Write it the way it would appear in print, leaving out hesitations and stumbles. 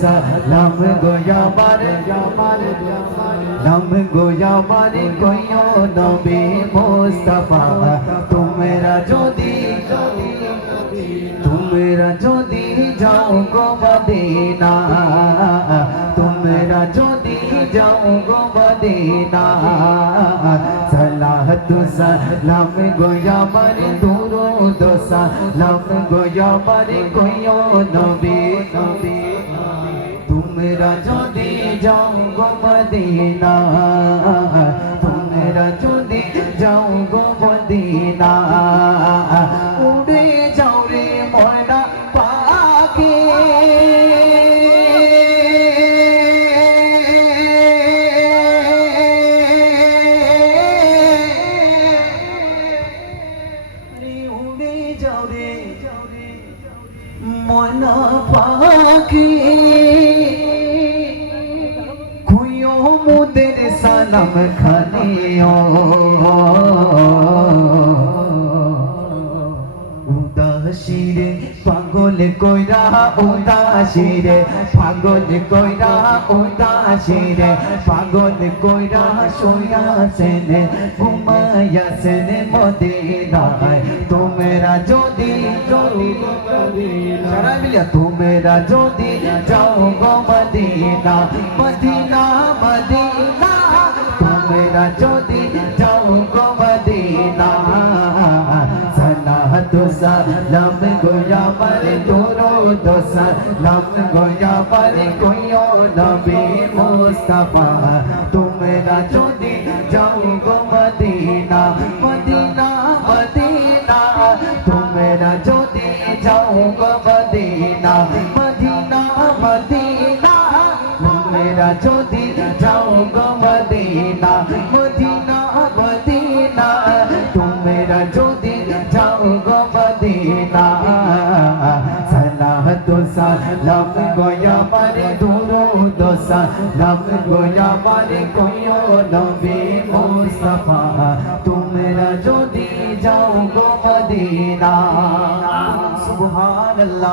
সালাম গো আমার নাম গো আমার কইও নবী মুস্তাফা তোমরা যদি যাও গো মদিনা তোমরা যদি যাও গো মদিনা সালাতু সালাম গো আমার দুরূদ সালাম গো আমার কইও নবী তোমরা যদি যাও গো মদিনা তোমরা যদি যাও গো মদিনা উড়ে যাও রে ময়না পাখি উড়ে যাও রে ময়না পাখি মুদের সালাম খানিও উদাসীরে পাগল কইরা উদাসীরে পাগল কইরা উদাসীরে পাগল কইরা শুয়াছেন ঘুমায়াছেন মদিনায় তোমরা যদি তোমরা যদি যাও গো মদিনা মদিনা মদিনা তোমরা যদি যাও গো মদিনা সালাতু সালাম গো আমার দুরূদ সালাম গো আমার কইও নবী মুস্তাফা তোমরা যদি যাও গো মদিনা মদিনা মদিনা তোমরা যদি যাও গো মদিনা মদিনা মদিনা তোমরা যদি যাও গো মদিনা মদিনা মদিনা তোমরা যদি যাও গো মদিনা সালাতু সালাম গো আমার দুরূদ সালাম গো আমার কইও নবী মুস্তাফা তোমরা যদি যাও গো মদিনা সুবহানাল্লাহ।